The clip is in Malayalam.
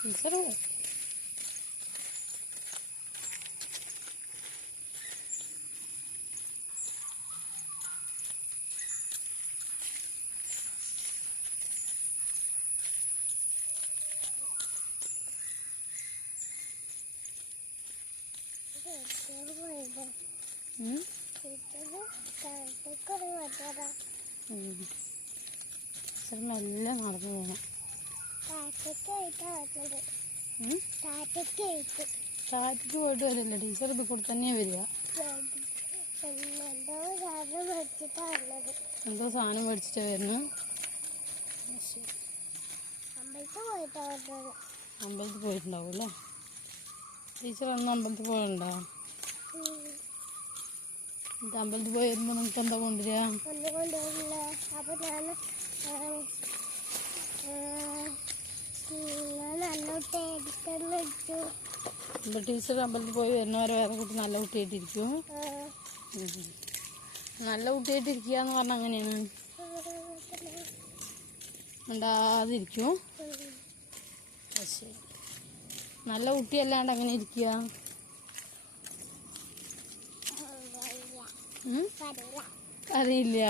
ടീച്ചർ മെല്ലെ നടന്നു പോകണം. ടാറ്റയ്ക്ക് പോയിട്ട് വരില്ല, ടീച്ചർ ഇത് കൂടെ തന്നെയാണ് വരിക. എന്തോ സാധനം മേടിച്ചിട്ടാ വരുന്നു. അമ്പലത്തിൽ പോയിട്ടുണ്ടാവും അല്ലേ? ടീച്ചർ അന്ന് അമ്പലത്തിൽ പോയിട്ടുണ്ടോ? എന്നിട്ട് അമ്പലത്തിൽ പോയി വരുമ്പോൾ നിങ്ങൾക്ക് എന്താ കൊണ്ടുവരിക? അപ്പോൾ ടീച്ചർ അമ്പലത്തിൽ പോയി വരുന്നവരെ വേറെ കുട്ടി നല്ല കുട്ടിയായിട്ടിരിക്കും. നല്ല കുട്ടിയായിട്ടിരിക്കുക എന്ന് പറഞ്ഞാൽ അങ്ങനെയാണ്, ഉണ്ടാതിരിക്കും. ശരി, നല്ല കുട്ടിയല്ലാണ്ട് അങ്ങനെ ഇരിക്കുക. അറിയില്ല.